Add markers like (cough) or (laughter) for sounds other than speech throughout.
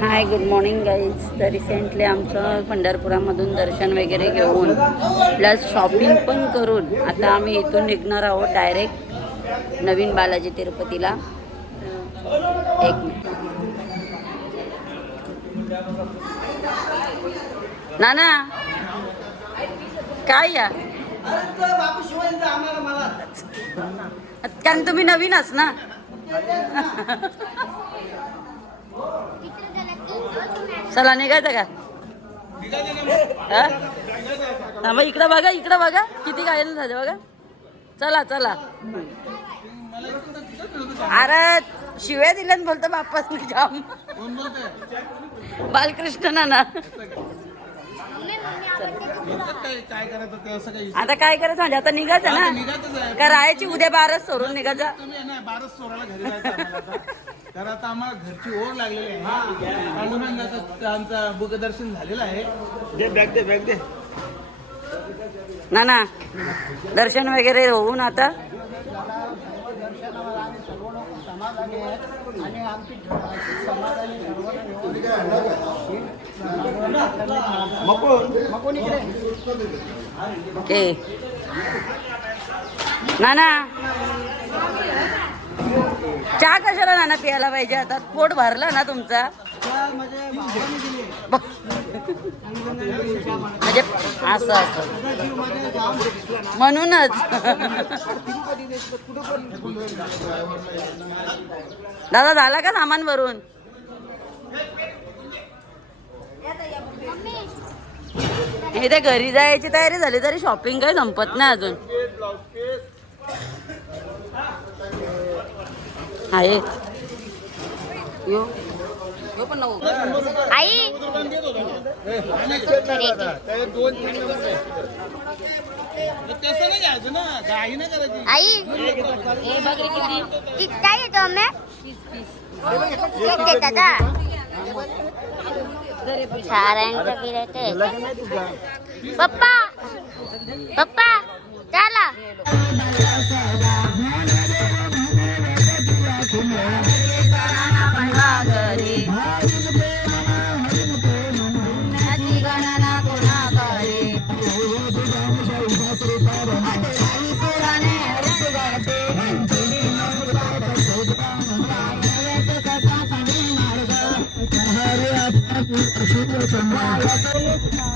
हाय good morning guys तर recently आमचं पंढरपुरामधून दर्शन वगैरे घेऊन प्लस शॉपिंग पण करून आता आम्ही इथून निघणार आहोत डायरेक्ट नवीन बालाजी तिरुपतीला. एक मिनिट ना ना काय या? कारण तुम्ही नवीनच ना. (laughs) (laughs) चला निघायचं का? हा? थांबा इकडं बघा इकडं बघा. किती घायल झाले बघा. चला चला. अरे शिव्या दिल्या न बोलतो बाप्पाच जाम. बालकृष्ण ना आता काय करायचं म्हणजे आता निघायचं ना. का राहायची उद्या बारच सोडून निघायचं? तर आता आम्हाला घरची ओढ लागलेली आहे. पांडुरंगाचं आमचं बुकदर्शन झालेलं आहे. दे बॅग दे बॅग दे. ना ना दर्शन वगैरे होऊन आता? ओके. ना ना चहा कशाला नाना प्यायला पाहिजे आता? पोट भरलं ना तुमचा? म्हणजे असं असं. म्हणूनच. दादा झाला का सामान भरून? इथे घरी जायची तयारी झाली तरी शॉपिंग काही संपत नाही अजून आहे यो यो पण नको आई दोन तीन नंबर आहे. तसं नाही घ्यायचं ना करायची आई. ती काय येतो एक दादा. साऱ्यांचं फिरत पप्पा. पप्पा चला. Tá louco, cara.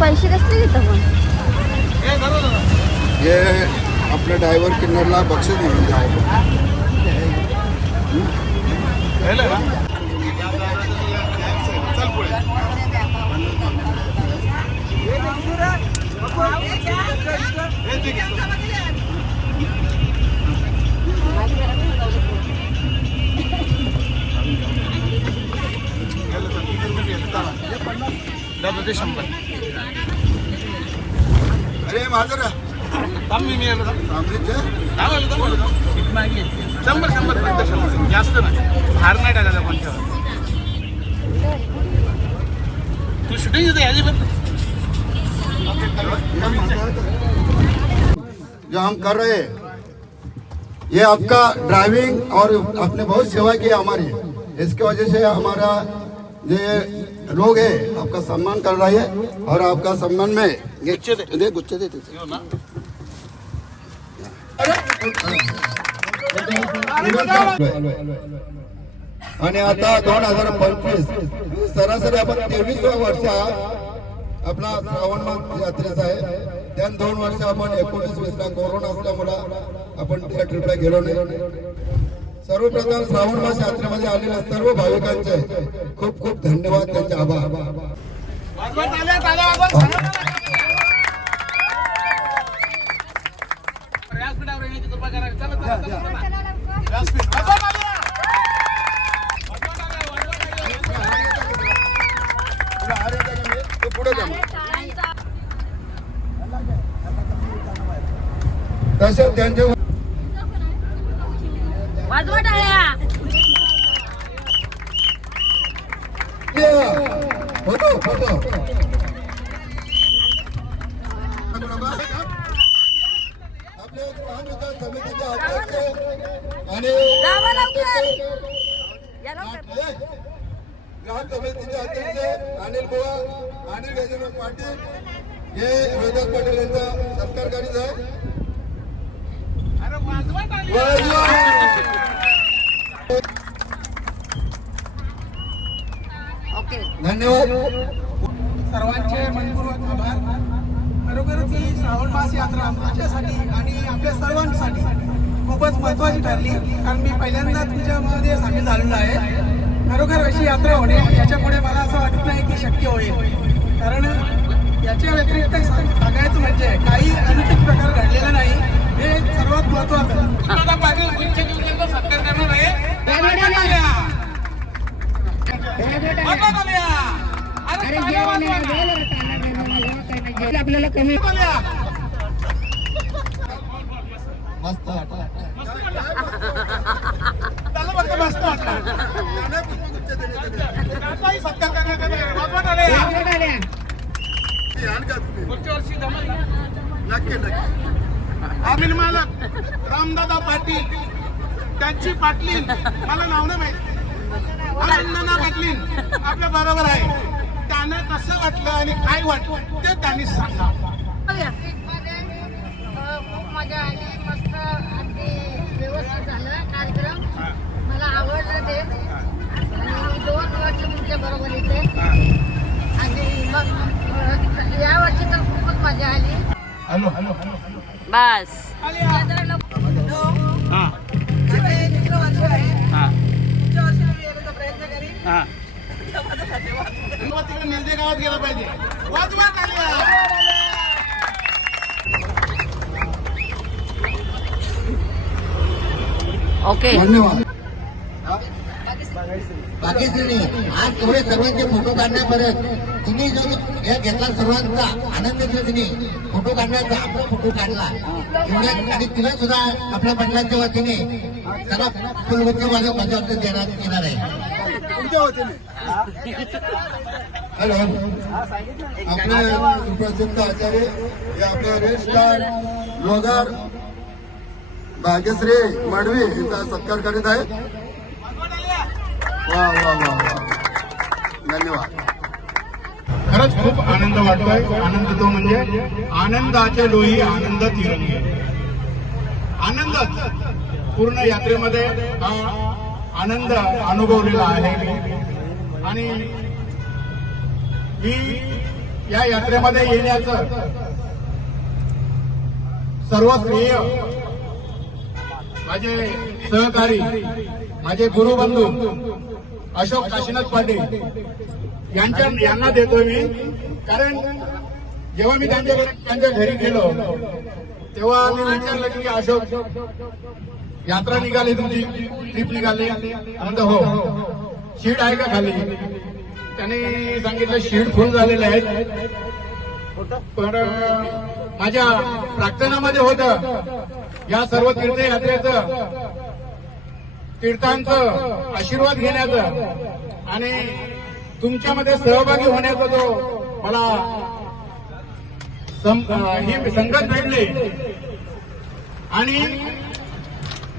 पैसे कसले देतो पण हे. हे आपल्या ड्रायव्हर किन्नरला बक्षीस म्हणून द्यावं राहिलं शंभर शंभर फक्त शंभर. जास्त नाही. हार नाही टाकायचा कोणत्यावर. तू शूटिंग येते याची पण? जो हम कर रहे हैं ये आपका ड्राइविंग और आपने बहुत सेवा की हमारी। इसके वजह से हमारा ये लोग है आपका सम्मान कर रहा है और आपका सम्मान में ये गुच्छे दे. गुच्छे देते आणि आता दोन हजार पंचवीस सरासरी आपण तेवीस वर्षा आपला श्रावण मास यात्रेचा आहे त्या दोन वर्ष आपण एकोणीस वीसला कोरोना असल्यामुळे आपण त्या ट्रिपला गेलो नाही सर्वप्रथम श्रावण मास यात्रेमध्ये आलेल्या सर्व भाविकांचे खूप खूप धन्यवाद त्यांचे आभार. वाजवा टाळ्या, टाळ्या वाजवा, सांगा ना. व्यासपीठावर येण्याची कृपा करा. चला, चला, चला, चला. व्यासपीठ. वाजवा टाळ्या. वाजवा टाळ्या, वाजवा टाळ्या. तू पुढे जा तसेच त्यांचे वाजवा टाळ्या फोटो फोटो आपले महाविकास समितीचे अध्यक्ष आणि जावा लवकर या लवकर ग्राम समितीचे अध्यक्ष अनिल बुवा अनिल गजानन पाटील हे रोहिदास पाटील यांचा सत्कार करीत आहे. धन्यवाद. सर्वांचे मनपूर्वक आभार. खरोखरच ही श्रावण मास यात्रा माझ्यासाठी आणि आपल्या सर्वांसाठी खूपच महत्त्वाची ठरली. कारण मी पहिल्यांदा तुमच्यामध्ये सामील झालेलो आहे. खरोखर अशी यात्रा होणे याच्यापुढे मला असं वाटत नाही की शक्य होईल. कारण याच्या व्यतिरिक्त सांगायचं म्हणजे काही अनुचित प्रकार घडलेला नाही. हे सर्वात महत्वाचं पाटील आपल्याला कमी. मस्त वाटलं काकाही सत्कार पुढच्या वर्षी जमेल नक्की नक्की अनिल मालक रामदादा पाटील त्यांची पाटलीन मला नाव नाही माहिती. अण्णा पाटलीन आपल्या बरोबर आहे. त्यांना कसं वाटलं आणि काय वाटलं ते त्यांनी सांगा खूप मजा आली मस्त अगदी व्यवस्थित झालं कार्यक्रम मला आवडलं ते आणि दोन वर्ष तुमच्या बरोबर येते आणि मग या वर्षी तर खूपच मजा आली. हॅलो. हॅलो बस निलजे गावात गेला पाहिजे. ओके. धन्यवाद. बाकीचे आज तेवढे सर्वांचे फोटो काढण्यापर्यंत तुम्ही जो हे घेतला सर्वांचा आनंद तुम्ही फोटो काढण्याचा आपला फोटो काढला. आणि तिला सुद्धा आपल्या मंडळाच्या वतीने त्याला फुलवती माझ्या माझ्या देण्यात येणार आहे. हॅलो. आपले सुप्रसिद्ध आचार्य हे आपले रेस्टार ब्लॉगर भाग्यश्री मडवी यांचा सत्कार करीत आहेत. वा वा वा धन्यवाद. खरंच खूप आनंद वाटतोय. आनंद तो म्हणजे आनंदाचे डोही आनंद तिरंगे. आनंदच. पूर्ण यात्रेमध्ये हा आनंद अनुभवलेला आहे. आणि मी या यात्रेमध्ये येण्याचं सर्व श्रेय माझे सहकारी माझे गुरुबंधू अशोक काशीनाथ पाटील यांच्या यांना देतोय मी. कारण जेव्हा मी त्यांच्या घरी त्यांच्या घरी गेलो तेव्हा मी विचारलं की अशोक यात्रा निघाली तुमची? ट्रिप निघाली? म्हणतो हो. शीड आहे का खाली? त्यांनी सांगितलं शीड फुल झालेले आहेत. पण माझ्या प्रार्थनामध्ये होतं या सर्व तीर्थयात्रेचं तीर्थांचं आशीर्वाद घेण्याचं आणि तुमच्यामध्ये सहभागी होण्याचा जो मला सं- ही संगत भेटली. आणि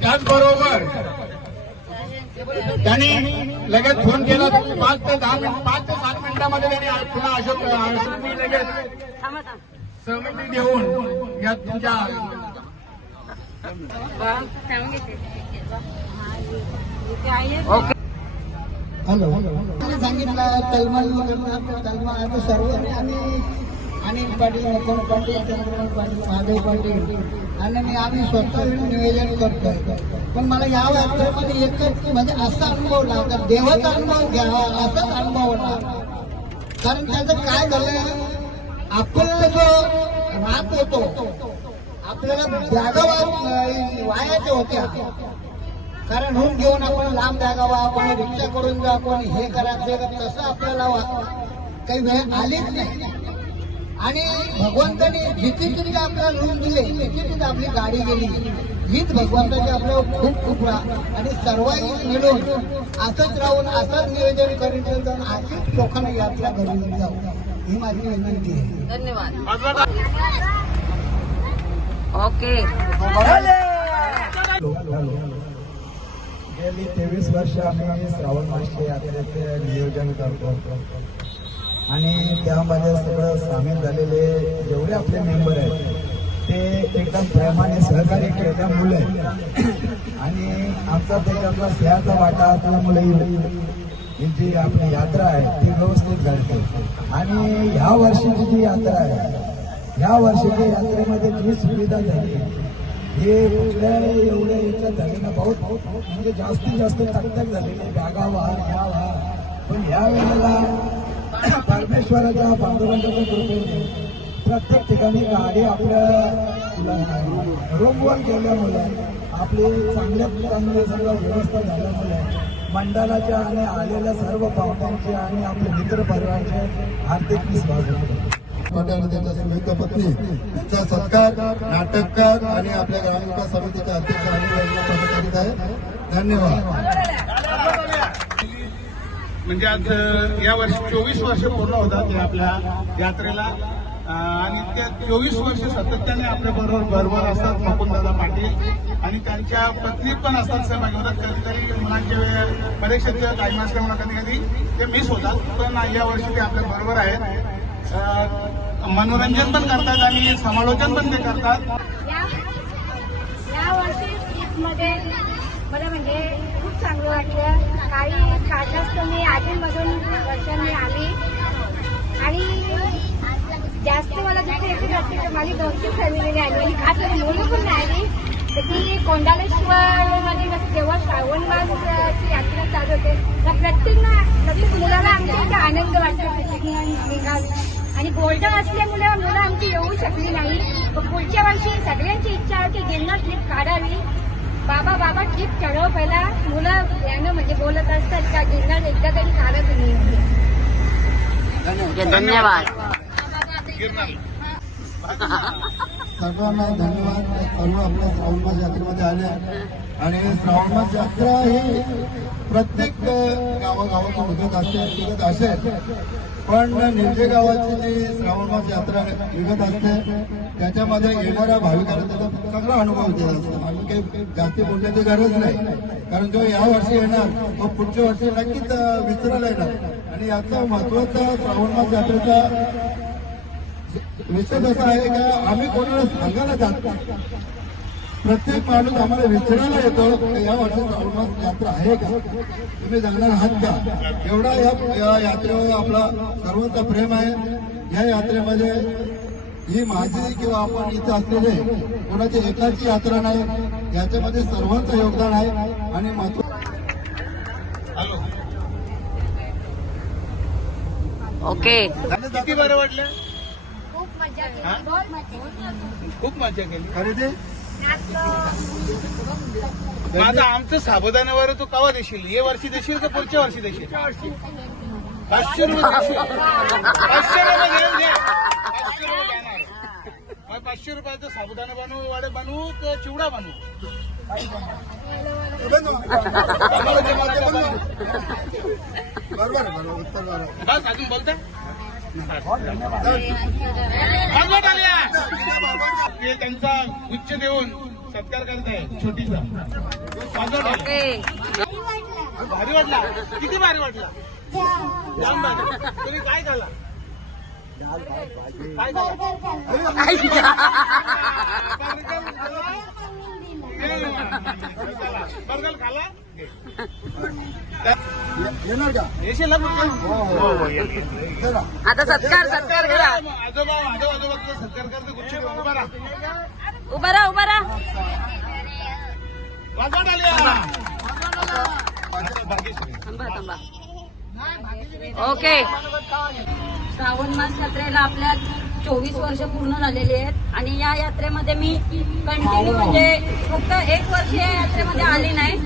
त्याचबरोबर त्यांनी लगेच फोन केला. पाच ते दहा मिनिट पाच ते सात मिनिटामध्ये त्यांनी पुन्हा अशोक लगेच सहमती देऊन या तुमच्या ओके. हॅलो. सांगितलं तलमल तलमल सर्व आणि अनिल पाटील मुकुंद पाटील चंद्रकांत पाटील महादेव पाटील आणि आम्ही स्वतः निवेदन नियोजन करतोय. पण मला या यात्रेमध्ये एकच म्हणजे असा अनुभव आला देवाचा अनुभव घ्यावा असाच अनुभव होता कारण त्याचं काय झालंय? आपल्याला जो राहत होतो आपल्याला जागा वा- वायाच्या होत्या. कारण रूम घेऊन आपण लांब बॅगावा आपण रिक्षा करून जा आपण हे करा ते करा तसं आपल्याला वा- काही वेळ आलीच नाही. आणि भगवंताने जिथे जिथे आपल्याला रूम दिले तिथे तिथे आपली गाडी गेली. हीच भगवंताची आपल्याला खूप खूप आणि सर्वांनी मिळून असंच राहून असंच नियोजन करीत जाऊन अशीच लोकांना यात्रा घडवून जाऊ. ही माझी विनंती आहे. धन्यवाद. ओके. गेली तेवीस वर्ष आम्ही श्रावण मासच्या यात्रेचे नियोजन करतो. आणि त्यामध्ये सगळं सामील झालेले जेवढे आपले मेंबर आहेत ते एकदम प्रेमाने सहकार्य आहेत. आणि आमचा त्याच्यातला स्याचा वाटा असल्यामुळे ही जी आपली यात्रा आहे ती व्यवस्थित घडते. आणि ह्या वर्षीची जी यात्रा आहे ह्या वर्षीच्या यात्रेमध्ये जी सुविधा झाली हे कुठल्या एवढ्या याच्यात झाले ना बहुत म्हणजे जास्तीत जास्त तकतक झालेली जागा व्हा ह्या व्हा पण ह्या वेळेला परमेश्वराच्या पांडुरंगाच्या कृपेने प्रत्येक ठिकाणी गाडी आपल्या रोमवर गेल्यामुळे आपली चांगल्या चांगली सगळं व्यवस्था झाल्यामुळे मंडळाच्या आणि आलेल्या सर्व पाहुण्यांचे आणि आपले मित्र परिवाराचे हार्दिक मी स्वागत. करतो पाटील त्यांच्या संयुक्त पत्नी त्यांचा सत्कार नाटककार आणि आपल्या ग्रामविकास समितीचे अध्यक्ष आणि रंजना आहे धन्यवाद. म्हणजे आज या वर्षी चोवीस वर्ष पूर्ण होतात या आपल्या यात्रेला. आणि त्या चोवीस वर्ष सातत्याने आपल्या बरोबर बरोबर असतात मुकुंददादा पाटील. आणि त्यांच्या पत्नी पण असतात सहभागी होतात कधीतरी मुलांच्या वेळ परीक्षेच्या टाईम असल्यामुळे कधी कधी ते मिस होतात. पण या वर्षी ते आपल्या बरोबर आहेत. मनोरंजन पण करतात आणि समालोचन पण ते करतात. या वर्षी ट्रिपमध्ये मला म्हणजे खूप चांगलं वाटलं. काही कारणास्तव मी आधीमधून वर्षांनी आली आणि जास्त मला जिथे येते असते तर माझी दोनशे फॅमिली आली आणि खास करून मुलं पण आली. तर ती कोंडालेश्वरमध्ये म्हणजे जेव्हा श्रावण मासची यात्रा चालू होते तर प्रत्येक ना प्रत्येक मुलाला आमच्या इथे आनंद वाटतो. प्रत्येक निघावी आणि गोल्डन असल्यामुळे मुलं आमची येऊ शकली नाही. पण पुढच्या वर्षी सगळ्यांची इच्छा आहे की गिरणार ट्रिप काढावी. बाबा बाबा ट्रिप चढव पहिला मुलं यानं म्हणजे बोलत असतात का गिरणार एकदा तरी काढा तुम्ही. धन्यवाद. सर्वांना धन्यवाद. सर्व आपल्या श्रावण मास यात्रेमध्ये आले आणि श्रावण मास यात्रा ही प्रत्येक गावागावातून निघत असते असेल. पण निर्जे गावाची जी श्रावण मास यात्रा निघत असते त्याच्यामध्ये येणाऱ्या भाविकांना त्याचा चांगला अनुभव देत असतो आम्ही काही जास्ती बोलण्याची गरज नाही. कारण जो या वर्षी येणार तो पुढच्या वर्षी नक्कीच विसरायला येणार. आणि याचा महत्त्वाचा श्रावण मास यात्रेचा विषय असा आहे का आम्ही कोणाला सांगायला जात प्रत्येक माणूस आम्हाला विचारायला येतो की या वर्षी श्रावण यात्रा आहे का? तुम्ही जाणार आहात का? एवढा या या यात्रेवर आपला सर्वांचा प्रेम आहे. या यात्रेमध्ये ही माझी किंवा आपण इथं असलेले कोणाची एकाची यात्रा नाही याच्यामध्ये सर्वांचं योगदान आहे आणि महत्त्व ओके. किती बरं वाटलं? खूप मजा केली. बहुत मजा खूप मजा केली. खरेदी? आता आमचं साबुदाण्यावर तू कवा देशील? हे वर्षी देशील का पुढच्या वर्षी देशील? पाचशे रुपये देशील. पाचशे रुपये घेऊन घे. पाचशे रुपये मग पाचशे रुपयाचं साबुदाणा बनवू वडे बनवू का चिवडा बनवू? बरोबर बस अजून बोलता? ते त्यांचा उच्च देऊन सत्कार करत आहे छोटीचा भारी वाटला. किती भारी वाटला? जाम तुम्ही काय खाला काय खाला बर्गर खाला येणार का? येशील ना पुढच्या? चला. आता सत्कार सत्कार करा. आजोबा आजोबा आजोबा सत्कार करते गुच्छ उभा राहा. उभा राहा उभा राहा. वाजवत आली भाग्यश्री थांबा थांबा. ओके श्रावण मास यात्रेला आपल्या चोवीस वर्ष पूर्ण झालेली आहेत. आणि या यात्रेमध्ये मी कंटिन्यू म्हणजे फक्त एक वर्ष या यात्रेमध्ये आली नाही.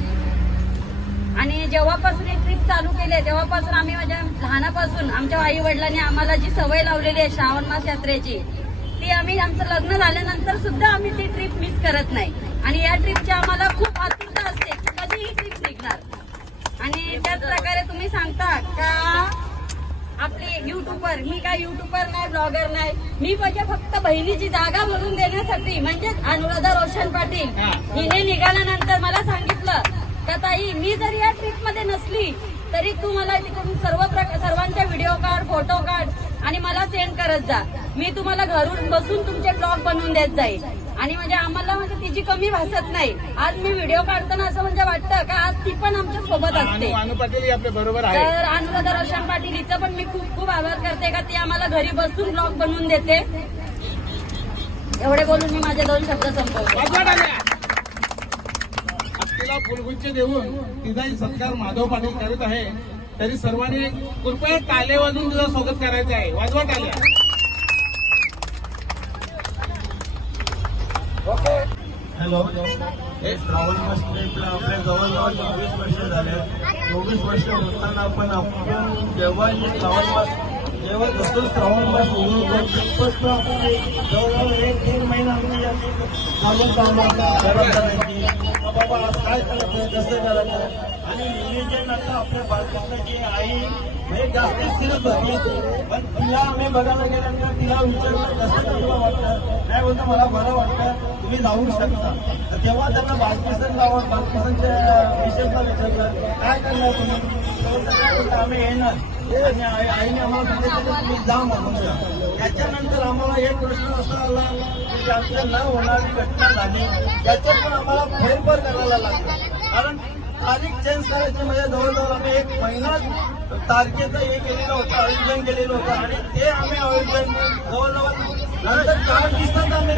आणि जेव्हापासून ही ट्रिप चालू केली आहे तेव्हापासून आम्ही माझ्या लहानापासून आमच्या आई वडिलांनी आम्हाला जी सवय लावलेली आहे श्रावण मास यात्रेची ती आम्ही आमचं लग्न झाल्यानंतर सुद्धा आम्ही ती ट्रिप मिस करत नाही. आणि या ट्रिपची आम्हाला खूप आतुरता असते की कधी ही ट्रिप निघणार. आणि त्याच प्रकारे तुम्ही सांगता का आपले युट्यूबर मी काय युट्यूबर नाही ब्लॉगर नाही मी म्हणजे फक्त बहिणीची जागा भरून देण्यासाठी म्हणजे अनुराधा रोशन पाटील हिने निघाल्यानंतर मला सांगितलं का ताई मी जर या ट्रिपमध्ये नसली तरी तू मला तिकडून सर्व प्रकार सर्वांच्या व्हिडिओ काढ फोटो काढ आणि मला सेंड करत जा. मी तुम्हाला घरून बसून तुमचे ब्लॉग बनवून देत जाईल. आणि म्हणजे आम्हाला म्हणजे तिची कमी भासत नाही. आज मी व्हिडिओ काढताना असं म्हणजे वाटतं का आज ती पण आमच्यासोबत असते. अनु पाटील आपल्या बरोबर आहे. तर अनुराधा रोशन पाटील हिचं पण मी खूप खूप आभार करते का ती आम्हाला घरी बसून ब्लॉग बनवून देते. एवढे बोलून मी माझे दोन शब्द संपवते. तिला फुलगुच्छ देऊन तिचाही सत्कार माधव पाटील करत आहे. तरी सर्वांनी कृपया टाले वाजून तुझं स्वागत करायचं आहे. वाजवत आल्या हॅलो हे श्रावण मास ट्रिपला आपल्या जवळजवळ चोवीस वर्ष झाले. चोवीस वर्ष होताना पण आपण जेव्हा श्रावण मास जेव्हा जसं श्रावण मास होतो तिथपासून आपण जवळजवळ एक दीड महिना आम्ही याची चालू चालू करायची. बाबा आज काय करत नाही कसं करायचं आणि मी जे आता आपल्या बालकांना बालकांची आई म्हणजे जास्ती फिरत होती. पण तिला आम्ही बघायला गेल्यानंतर तिला विचारलं कसं तुला वाटतं? नाही बोलतो मला बरं वाटतं. तुम्ही जाऊ शकता. तर तेव्हा त्यांना बालकिसन लावून बालकिसनच्या विषयाला विचारलं काय करणार तुम्ही? आम्ही येणार. आणि आईने आम्हाला सांगितलं तुम्ही जा म्हणून. त्याच्यानंतर आम्हाला एक प्रश्न असा आला की आमच्या न होणारी घटना झाली त्याच्यात पण आम्हाला फेरफार करायला लागला. कारण तारीख चेंज करायची म्हणजे जवळजवळ आम्ही एक महिना तारखेचं हे केलेलं होतं आयोजन केलेलं होतं. आणि ते आम्ही आयोजन जवळजवळ नंतर चार दिवसात आम्ही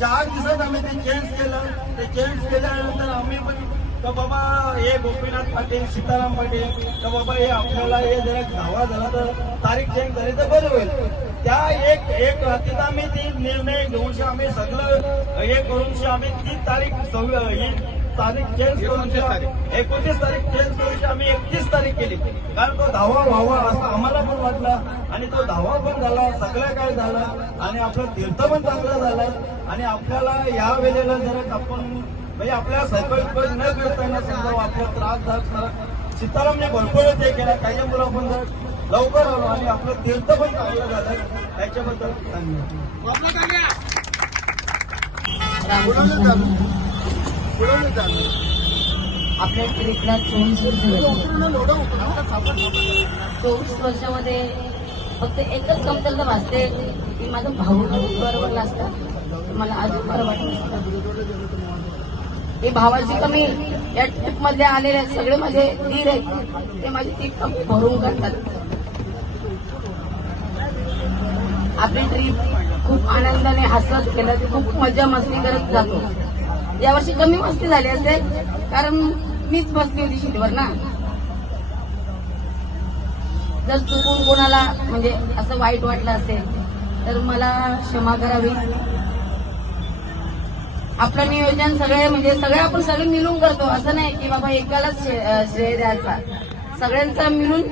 चार दिवसात आम्ही ते चेंज केलं. ते चेंज केल्यानंतर आम्ही पण तर बाबा हे गोपीनाथ पाटील सीताराम पाटील तर बाबा हे आपल्याला हे जरा धावा झाला तर तारीख चेंज झाली तर बरं होईल. त्या एक एक रात्रीत आम्ही ती निर्णय घेऊन शे आम्ही सगळं हे करून शे आम्ही ती तारीख सव्वी- ही तारीख चेंज करून एकोणतीस तारीख. चेंज करून आम्ही एकतीस तारीख केली. कारण तो धावा व्हावा असं आम्हाला पण वाटलं. आणि तो धावा पण झाला सगळं काय झालं. आणि आपलं तीर्थ पण चांगलं झालं. आणि आपल्याला या वेळेला जरा आपण म्हणजे आपल्या सकल न करताना समजा आपला त्रास झाला सीतारामने भरपूरच हे केला. त्याच्यामुळे आपण जर लवकर आलो आणि आपलं तीर्थ पण चांगलं झालं त्याच्याबद्दल धन्यवाद. आपल्या ट्रीपला चोवीस वर्ष चोवीस वर्षामध्ये फक्त एकच कमतरता भासते की माझं भाऊ बरोबर असतात मला अजून बरं वाटत असतं. हे भावाची कमी या ट्रिपमध्ये आलेले सगळे माझे धीर आहेत. ते माझी ती कमी भरून काढतात. आपली ट्रिप खूप आनंदाने हसत केलं खूप मजा मस्ती करत जातो. यावर्षी कमी मस्ती झाली असेल कारण मीच बसली होती सीटवर ना. जर चुकून कोणाला म्हणजे असं वाईट वाटलं असेल तर मला क्षमा करावी. आपलं नियोजन सगळे म्हणजे सगळे आपण सगळे मिळून करतो असं नाही की बाबा एकालाच श्रेय द्यायचा. सगळ्यांचा मिळून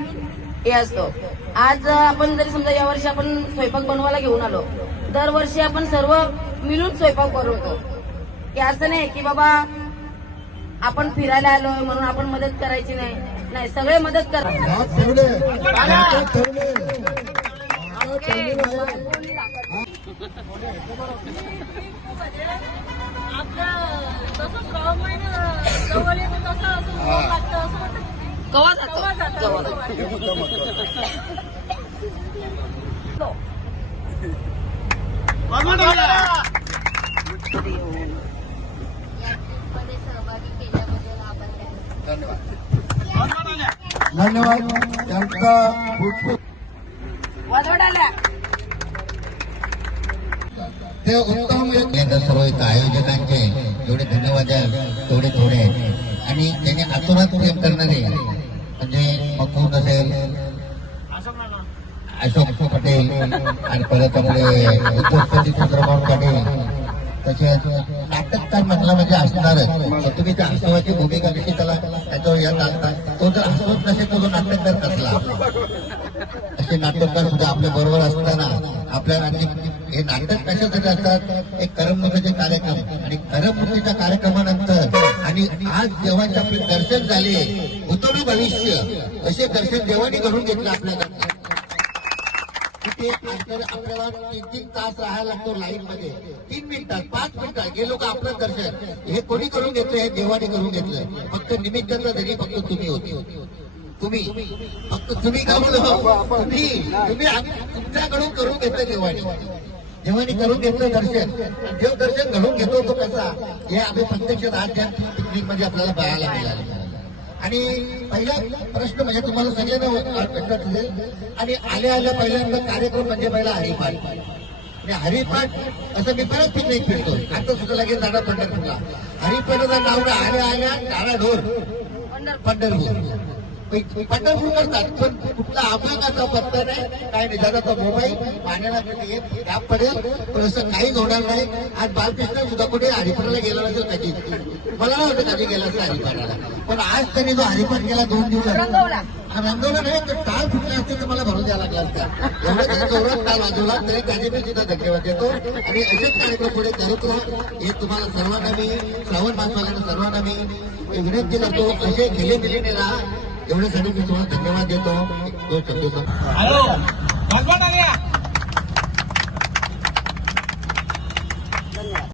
हे असतो. आज आपण जरी समजा यावर्षी आपण स्वयंपाक बनवायला घेऊन आलो दरवर्षी आपण सर्व मिळून स्वयंपाक बनवतो. की असं नाही की बाबा आपण फिरायला आलोय म्हणून आपण मदत करायची नाही. नाही सगळे मदत हातात ठेवलेलं आहे. कवा जातो जवळमध्ये सहभागी केल्याबद्दल आभार धन्यवाद. त्यांचा ते उत्तम केंद्र सर्व आयोजकांचे जेवढे धन्यवाद तेवढे थोडे आणि त्यांनी आतोनात प्रेम करणारे म्हणजे मकून असेल अशोक पटेल आणि परत आपले उद्योगपती पाटील. तसेच नाटककार म्हटलं म्हणजे असणारच तुम्ही त्या हसवाची भूमिका कशी त्याला त्याच्यावर या घालता तो जर हसवत नसेल तर तो नाटककार कसला? असे नाटककार सुद्धा आपल्या बरोबर असताना आपल्या हे नाटक कशासाठी असतात एक करमणुकीचे कार्यक्रम. आणि करमणुकीच्या कार्यक्रमानंतर आणि आज देवाचे आपले दर्शन झाले भूतोडी भविष्य असे दर्शन देवाने घडून घेतलं आपल्याकडे तिथे आपल्याला आपल्याला तीन तीन तास राहायला लागतो लाईन मध्ये. तीन मिनिटात पाच मिनिटात. हे लोक आपलं दर्शन हे कोणी करून घेतलं हे देवाने करून घेतलं. फक्त निमित्ताचा जरी फक्त तुम्ही होते. तुम्ही. फक्त तुम्ही का तुम्ही. तुम्ही तुमच्याकडून करून घेतलं देवाने. देवाने करून घेतलं दर्शन. देव दर्शन घडून घेतो तो कसा? हे आम्ही प्रत्यक्ष आज त्या पिकनिकमध्ये आपल्याला पाहायला मिळालं. आणि पहिला प्रश्न म्हणजे तुम्हाला सगळ्यांना लक्षात आणि आल्या आल्या पहिल्यांदा कार्यक्रम म्हणजे पहिला हरिपाठ. आणि हरिपाठ असं मी परत पिकनिक फिरतो. आता सुद्धा लगेच जाणार पंढरपूरला. हरिपाठाचा नाव आल्या आल्या काळा ढोर पंढरपूर. पंढरपूर करतात पण कुठला अपघाताचा पत्ता नाही काय नाही. दादाचा मोबाईल पाण्याला गॅप पडेल. पण असं काहीच होणार नाही. आज बालकृष्ण सुद्धा कुठे हरिपाठाला गेला नसेल कधी मला नाही वाटत कधी गेला असेल हरिपाठाला पण आज तरी जो हरिपाठ गेला दोन दिवस रंगवलं. नाही तर टाळ फुटले असते तर मला भरून द्यायला लागला असता. एवढं जोरात टाळ वाजवला तरी त्याचे मी सुद्धा धन्यवाद देतो. आणि असेच कार्यक्रम पुढे करत राहा हे तुम्हाला सर्वांना मी श्रावण मासवाल्यांना सर्वांना मी विनंती करतो. असे गेले गेलेले राहा. एवढ्यासाठी मी तुम्हाला धन्यवाद देतो. दोन शब्द हॅलो